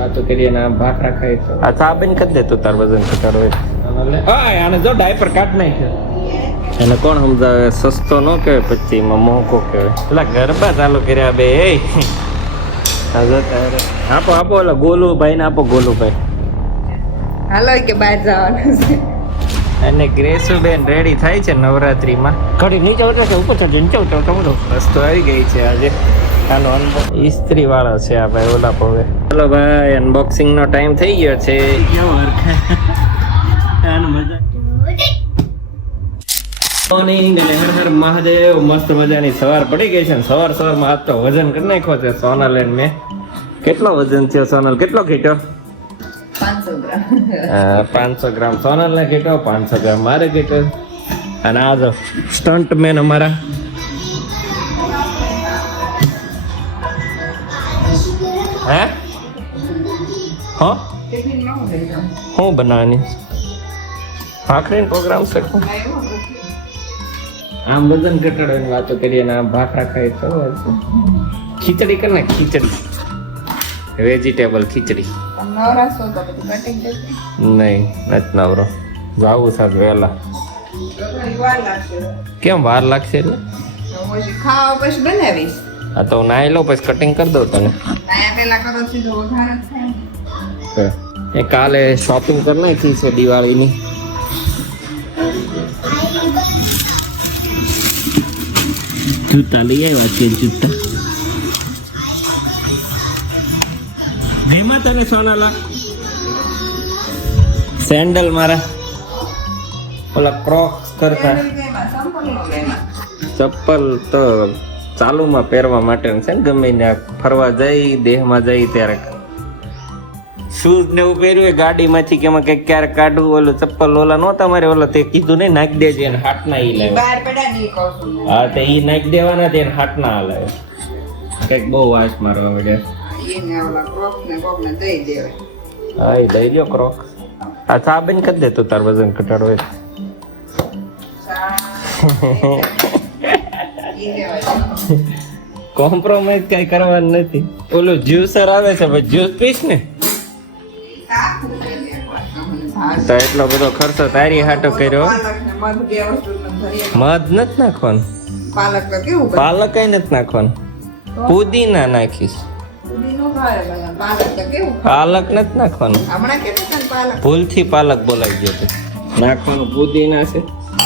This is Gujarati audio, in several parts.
વાતો કરીએ ને ભાખરા ખાઈ તો આ સાબેન કરી દે તું તાર વજન ઘટાડો આને જો ડાયપર કાઢ નાખ્યો એને કોણ સમજાવે સસ્તો નો કહેવાય પછી માં મોંઘો કહેવાય પેલા ગરબા ચાલુ કર્યા બે આપો આપો ઓલા ગોલુભાઈ ને આપો ગોલુભાઈ હાલો કે બહાર જવાનું છે અને ગ્રેસુબેન રેડી થાય છે નવરાત્રીમાં ઘડી નીચે ઉતરે છે ઉપર ચડી નીચે ઉતરો તો વસ્તુ આવી ગઈ છે આજે આનો ઇસ્ત્રી વાળો છે આ ભાઈ ઓલા પવે ચલો ભાઈ અનબોક્સિંગ નો ટાઈમ થઈ ગયો છે મોર્નિંગ અને હર હર મહાદેવ મસ્ત મજાની સવાર પડી ગઈ છે ને સવારમાં આજ તો વજન કરી નાખ્યો છે સોનલ એન્ડ મેં કેટલો વજન થયો સોનલ કેટલો ઘટ્યો 500 ગ્રામ 500 ગ્રામ સોનલ ને ઘટ્યો 500 ગ્રામ મારે ઘટ્યો અને આ જો સ્ટન્ટ મેન અમારા હે હા હું બનાવવાની ભાખરીનો પ્રોગ્રામ છે આમ વજન ઘટાડવાની વાતો કરીએ ને આમ ભાખરા ખાઈ તો ખીચડી કર ને ખીચડી વેજીટેબલ ખીચડી નવરાશો તો બધું કટિંગ કરશે નહીં નથી નવરો જાવું સાહેબ વહેલા વાર લાગશે કેમ વાર લાગશે એટલે પછી ખાવા પછી બનાવીશ આ તો નાઈ લો પછી કટિંગ કરી દઉં તને આયા પેલા કરો સીધો વઘાર જ થાય એ કાલે શોપિંગ કરી નાખી છે દિવાળીની જૂતા લઈ આવ્યા છે જૂતા ધીમા તને સોનાલા સેન્ડલ મારા ઓલા ક્રોક્સ કરતા ચપ્પલ તો ચાલુમાં પહેરવા માટે છે ને ગમે ને ફરવા જાય દેહમાં જાય ત્યારે શૂઝ ને એવું પહેર્યું ગાડીમાંથી કે એમાં કઈક ક્યારેક કાઢવું ઓલું ચપ્પલ ઓલા નહોતા મારે ઓલા તે કીધું નહીં નાખી દેજે એને હાથ ના ઈ લાવે બહાર પડ્યા નહીં કહું છું હા તે ઈ નાખી દેવાના તે હાથ ના હલાવે કઈક બહુ વાસ મારવા મળ્યા એને ઓલા ક્રોક્સ ને કોક ને દઈ દેવાય હા એ દઈ દો ક્રોક્સ આ સાબેન કરી દે તું તાર વજન ઘટાડો હોય કોમ્પ્રોમાઇઝ કઈ કરવાનું નથી ઓલું જ્યુસર આવે છે ભાઈ જ્યુસ પીશ ને તો એટલો બધો ખર્ચો તારી હાટો કર્યો મધ નથી નાખવાનું પાલક તો કેવું પાલક કઈ નથી નાખવાનું પુદીના નાખીશ પાલક તો કેવું પાલક નથી નાખવાનું હમણાં કેટલું પાલક ભૂલથી પાલક બોલાવી ગયો તો નાખવાનું પુદીના છે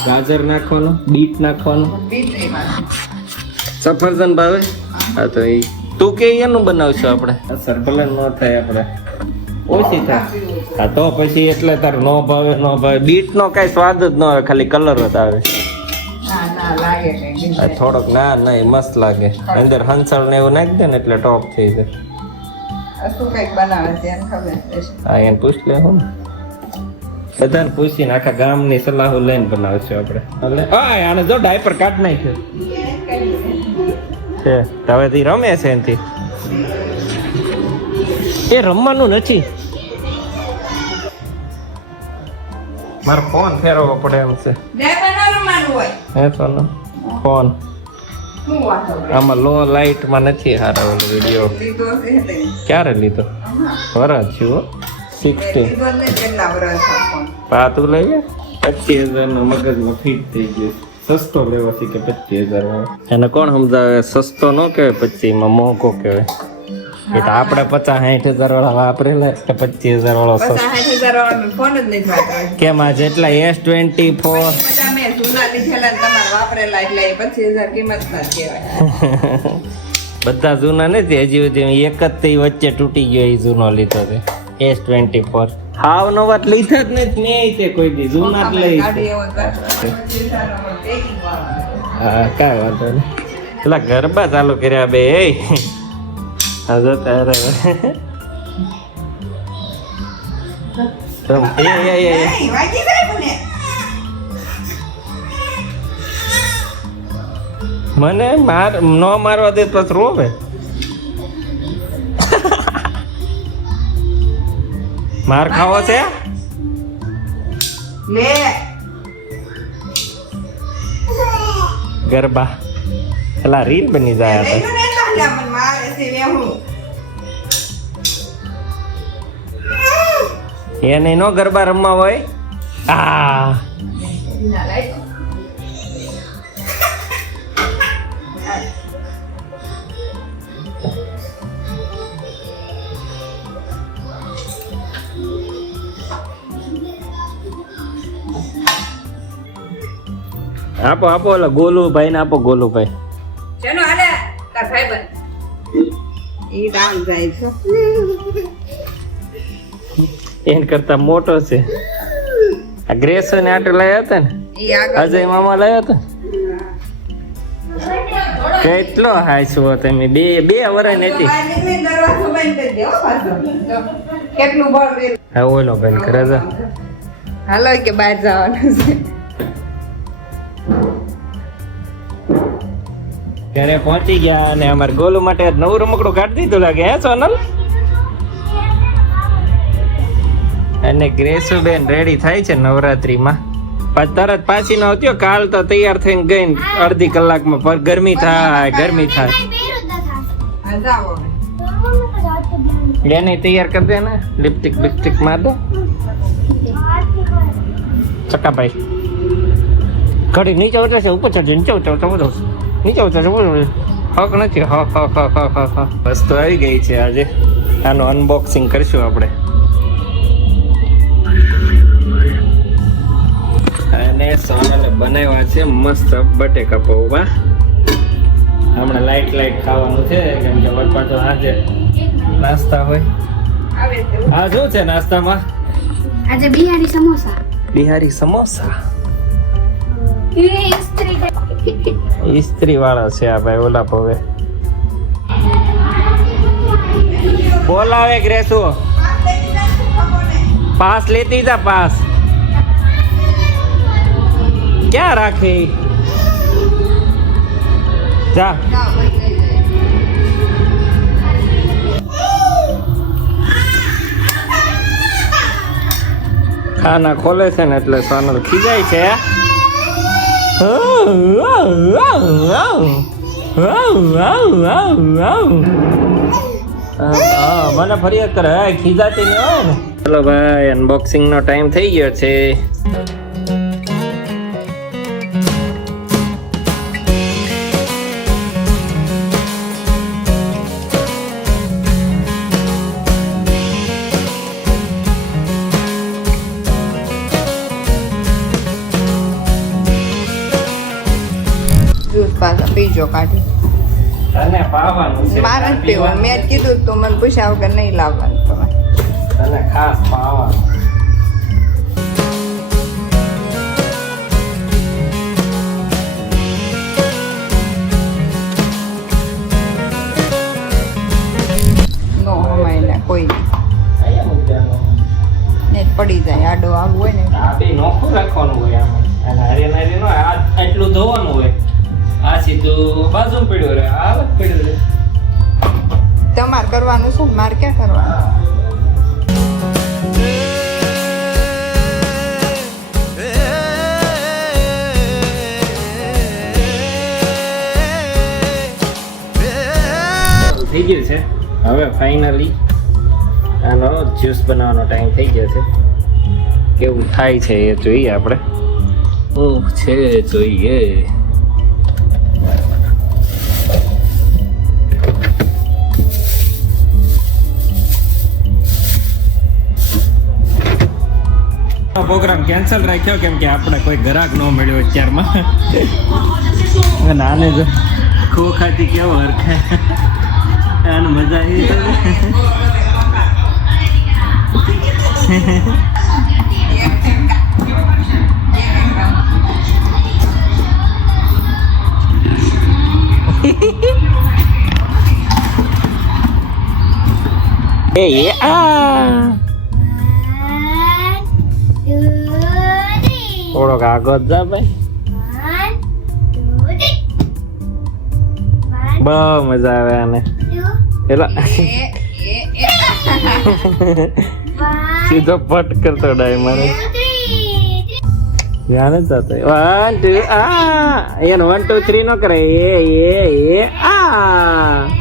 ગાજર નાખવાનું બીટ નાખવાનું સફરજન ભાવે હા તો એ તું કે એનું બનાવશો આપણે સરભલન ન થાય આપણે ઓછી થાય હા તો પછી એટલે તાર નો ભાવે બીટ નો કઈ સ્વાદ જ ન આવે ખાલી કલર જ આવે થોડોક ના નહીં મસ્ત લાગે અંદર હંસળ ને એવું નાખી દે ને એટલે ટોપ થઈ જાય હા એને પૂછ લે હું બધાને પૂછીને આખા ગામની સલાહ લઈને બનાવશું આપણે આને જો ડાયપર કાઢ નાખ્યો છે હવેથી રમે છે એનથી એ રમવાનું નથી મારો ફોન ફેરવવો પડે એમ છે હે સોનો ફોન આમાં લો લાઇટમાં નથી હારા ઓલો વિડીયો ક્યારે લીધો વરસ છું 60 પાતું લઈ લે 25,000 નો મગજમાં ફીટ થઈ ગયો સસ્તો લેવો છે કે 25,000 વાળો એને કોણ સમજાવે સસ્તો નો કહેવાય 25 માં મોંઘો કહેવાય એ તો આપણે 50-60,000 વાળા વાપરેલા કે 25,000 વાળો સસ્તો ફોન જ નહીં વાપરતો કેમ આ જેટલા S24 મેં જૂના લીધેલા તમારે વાપરેલા એટલે 25,000 કિંમત ના કહેવાય બધા જૂના નથી હજી સુધી એક જ તે વચ્ચે તૂટી ગયો એ જૂનો લીધો છે S24 હાવ નવા લીધા જ નથી મેં તે કોઈ દી જૂના જ લઈ હા કાંઈ વાંધો નહીં પેલા ગરબા ચાલુ કર્યા બે મને ન મારવા દે તો રોવે માર ખાવો છે લે ગરબા પેલા રીલ બની જાય એને નો ગરબા રમવા હોય. આ ના લાઈટ આપો આપો ઓલા ગોલુભાઈ ને આપો ગોલુભાઈ. ચલો હાલે તાર ભાઈ બન ઈ કામ જાય છે એન કરતા મોટો છે. આ ગ્રેસો ને આટો લાયા હતા ને ઈ આગળ અજય મામા લાયા હતા. કેટલો હાચવો તમે બે વરસ નથી. બહાર નીકળી દરવાજો બંધ કરી દે હો પાછો કેટલું બળ વેલ હા ઓલો બંધ કરે છે. હાલો કે બહાર જવાનું છે ઘરે પહોંચી ગયા અને અમારે ગોલુ માટે નવું રમકડું કાઢી દીધું લાગે હે સોનલ. અને ગ્રેસુબેન રેડી થાય છે નવરાત્રીમાં. તરત પાછી ન આવતી હો. કાલ તો તૈયાર થઈને ગઈ અડધી કલાકમાં પર ગરમી થાય. આ જાઓ એને તૈયાર કરી દે ને. લિપસ્ટિક માર દે ચકાભાઈ. ઘડી નીચે ઉતરશે ઉપર ચડશે નીચે ઉતરશે નીચે ઉતરશે હક નથી. વસ્તુ આવી ગઈ છે આજે. આનું અનબોક્સિંગ કરશું આપણે. અને સોનલે બનાવ્યા છે મસ્ત બટેકા પૌવા. હમણાં લાઈટ ખાવાનું છે કેમ કે પાછો આજે નાસ્તા હોય. આવે છે આ શું છે નાસ્તામાં? આજે બિહારી સમોસા. બિહારી સમોસા ઇસ્ત્રી વાળા છે આ ભાઈ. ઓલા પવે બોલાવે ગ્રેસુ. પાસ લેતી જા પાસ. ક્યાં રાખી જા. ખાના ખોલે છે ને એટલે સોનલ ખીજાય છે. મને ફરિયાદ કરે ખીજાતી નહીં હોય ને. ચલો ભાઈ અનબોક્સિંગ નો ટાઈમ થઈ ગયો છે. જ્યુસ પાછા પીજો કાઢી તને પાવાનું છે. મારે જ પીવું મેં જ કીધું તું મને પૂછ્યા વગર નહીં લાવવાનું તમે તને ખાસ પાવાનું. નો હમાય ને કોઈ નહીં અહીંયા મૂકવાનું. ને જ પડી જાય આડો આવું હોય ને આ બે નોખું રાખવાનું હોય આમાં. અને હારી નો આ આટલું ધોવાનું હોય. આ સીધું બાજુ પડ્યું રે. આ અલગ પડ્યું રે. તમારે કરવાનું છે ને મારે ક્યાં કરવાનું થઈ ગયું છે. હવે ફાઇનલી આનો જ્યુસ બનાવવાનો ટાઈમ થઈ ગયો છે. કેવું થાય છે એ જોઈએ આપણે. છે જોઈએ. પ્રોગ્રામ કેન્સલ રાખ્યો કેમ કે આપણે કોઈ ગ્રાહક ન મળ્યો અત્યારમાં. અને આને જો ખોખાથી કેવો હરખે આને મજા આવી. થોડોક આગળ જા ભાઈ. બહુ મજા આવે આને. પેલા સીધો પટ કરતો ડાય મારે. ધ્યાન જ જતો 1 2 આ એનો 1 2 3 નો કરે. એ આ